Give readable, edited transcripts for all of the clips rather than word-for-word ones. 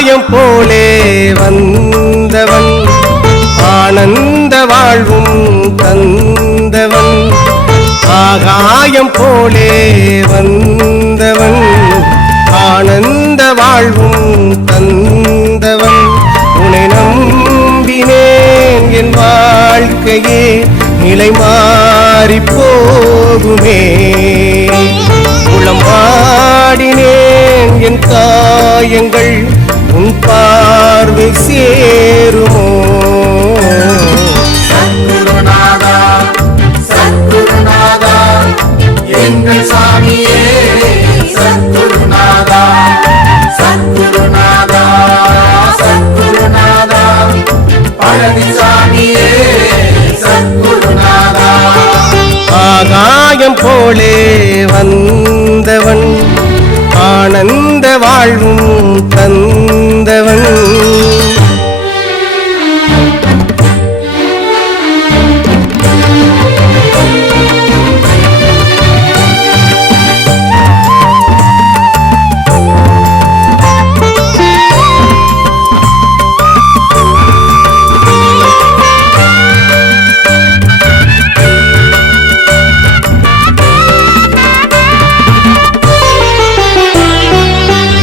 ஆகாயம் போலே வந்தவன் ஆனந்த வாழ்வும் தந்தவன் ஆகாயம் போலே வந்தவன் ஆனந்த வாழ்வும் தந்தவன் உன்னை நம்பினேன் என் வாழ்க்கையே நிலை மாறி போகுமே உளமாடினேன் என் காயங்கள் உன் பார்வை சேருமோ சத்குருநாதா சத்குருநாதா எங்கள் சாமியே சத்குருநாதா சத்குருநாதா சத்குருநாதா பழனிசாமியே சத்குருநாதா ஆகாயம் போலே வந்தவன் ஆனந்த வாழ்வும் தந்தவன்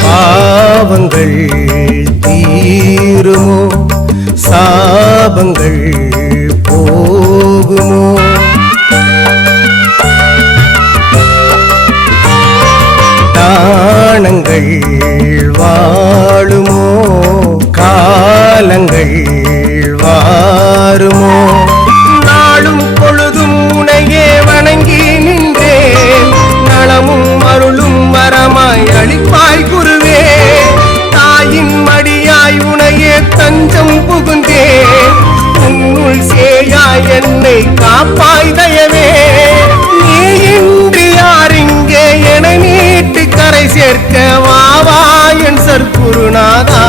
பாவங்கள் தீருமோ சாபங்கள் போகுமோ தானங்கள் வாழுமோ காலங்கள் வாருமோ நாளும் பொழுதும் உனையே வணங்கி நின்றேன் நலமும் அருளும் வரமாய் அளிப்பாய் குருவே தாயின் மடியாய் உனையே தஞ்சம் புகுந்தேன் உன்னுள் சேயாய் என்னை காப்பாய் தயவே நீ இன்றி யாரிங்கே என நீட்டு கரை சேர்க்க வாவா என் சற்குருநாதா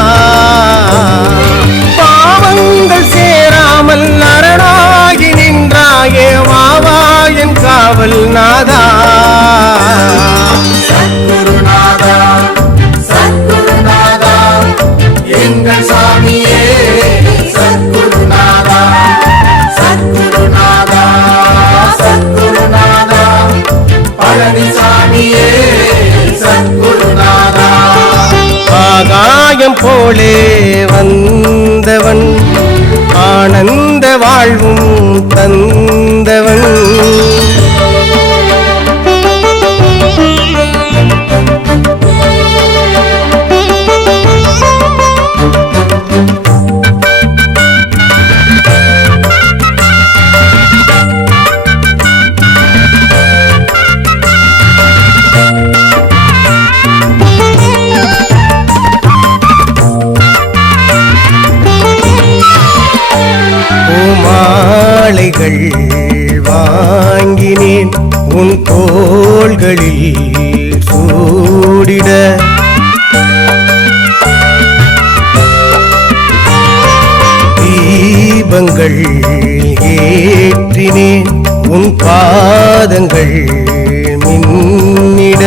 பாவங்கள் சேராமல் அரணாகி நின்றாயே வாவா என் காவல் நாதா சத்குருநாதா சத்குருநாதா எங்கள் சாமியே சத்குருநாதா சத்குருநாதா சத்குருநாதா பழனிசாமியே சத்குருநாதா ஆகாயம் போலே வந்தவன் ஆனந்த வாழ்வும் தந்தவன் மாலைகள் வாங்கினேன் உன் தோள்களில் சூடிட தீபங்கள் ஏற்றினேன் உன் பாதங்கள் மின்னிட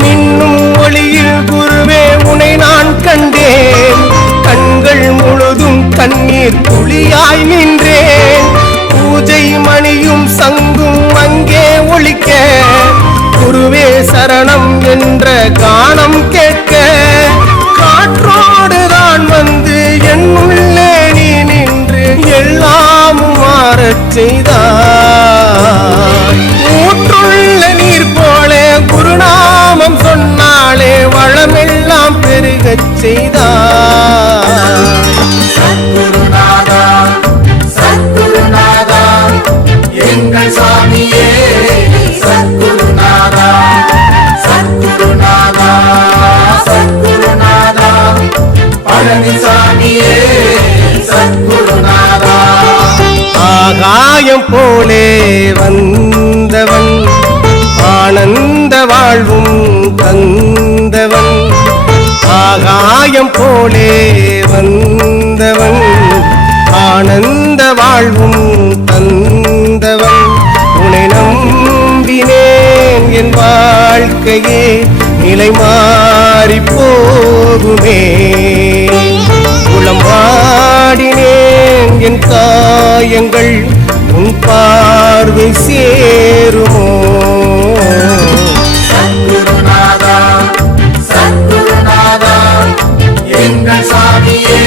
மின்னும் ஒளியில் குருவே உனை நான் கண்டேன் கண்கள் முழுதும் கண்ணீர் துளியாய் நின்றேன் பூஜை மணியும் சங்கும் அங்கே ஒலிக்க குருவே சரணம் என்ற கானம் கேட்க காற்றோடு தான் வந்து என் உள்ளே நீ நின்று எல்லாமும் மாறச் செய்தாய் ஊற்றுள்ள நீர் போலே குருநாமம் சொன்னாலே வளமெல்லாம் பெருகச் செய்தாய் சத்குருநாதா சத்குருநாதா எங்கள் சாமியே சத்குருநாதா சத்குருநாதா சத்குருநாதா பழனிசாமியே சத்குருநாதா ஆகாயம் போலே வந்தவன் ஆனந்த வாழ்வும் தந்தவன் ஆகாயம் போலே வந்தவன் ஆனந்த வாழ்வும் தந்தவன் உன்னை நம்பினேன் என் வாழ்க்கையே நிலை மாறி போகுமே என் காயங்கள் உன் பார்வை சேருமோ சத்குருநாதா சத்குருநாதா எங்கள் சாமியே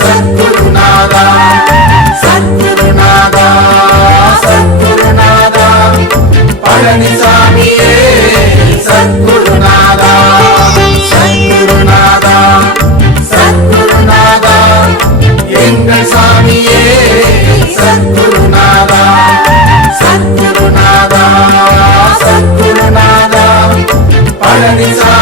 சத்குருநாதா சத்குருநாதா சத்குருநாதா பழனிசாமியே சத்குருநாதா சத்குருநாதா சத்குருநாதா எங்கள் சாமியே சத்குருநாதா சத்குருநாதா சத்குருநாதா பழனிசாமி